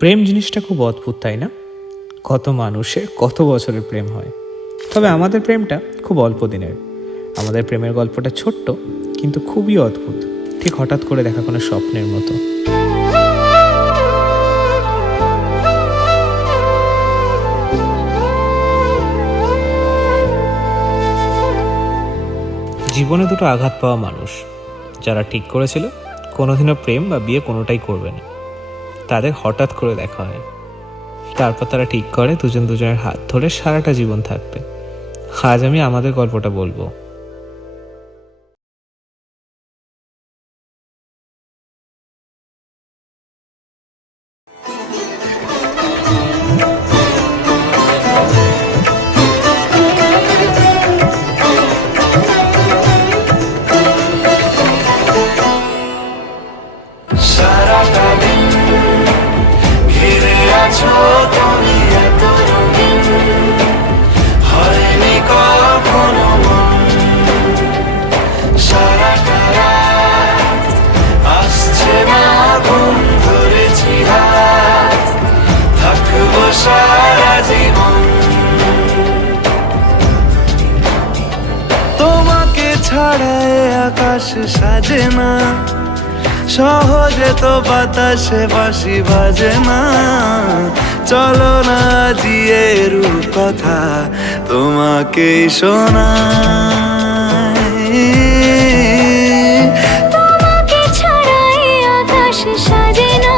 প্রেম জিনিসটা খুব অদ্ভুত, তাই না? কত মানুষের কত বছরের প্রেম হয়, তবে আমাদের প্রেমটা খুব অল্প দিনের। আমাদের প্রেমের গল্পটা ছোট্ট কিন্তু খুবই অদ্ভুত, ঠিক হঠাৎ করে দেখা কোনো স্বপ্নের মতো। জীবনে দুটো আঘাত পাওয়া মানুষ, যারা ঠিক করেছিল কোনোদিনও প্রেম বা বিয়ে কোনোটাই করবে না, তাদের হঠাৎ করে দেখা হয়। তারপর তারা ঠিক করে দুজন দুজনের হাত ধরে সারাটা জীবন থাকবে। আজ আমি আমাদের গল্পটা বলবো। সারাটা দিন ঘিরে আছো তুমি এত রঙিন, হয়নি কখনো মন। সারাটা রাত আসছে না ঘুম, ধরেছি হাত, থাকবো সারা জীবন। তোমাকে ছাড়ায় আকাশ সাজে না, সহজে তো বাতাসে বাঁশি বাজে না। চলো না জিয়ে রূপ কথা তোমাকেই শোনাই। তোমাকে ছাড়াই আকাশ সাজে না।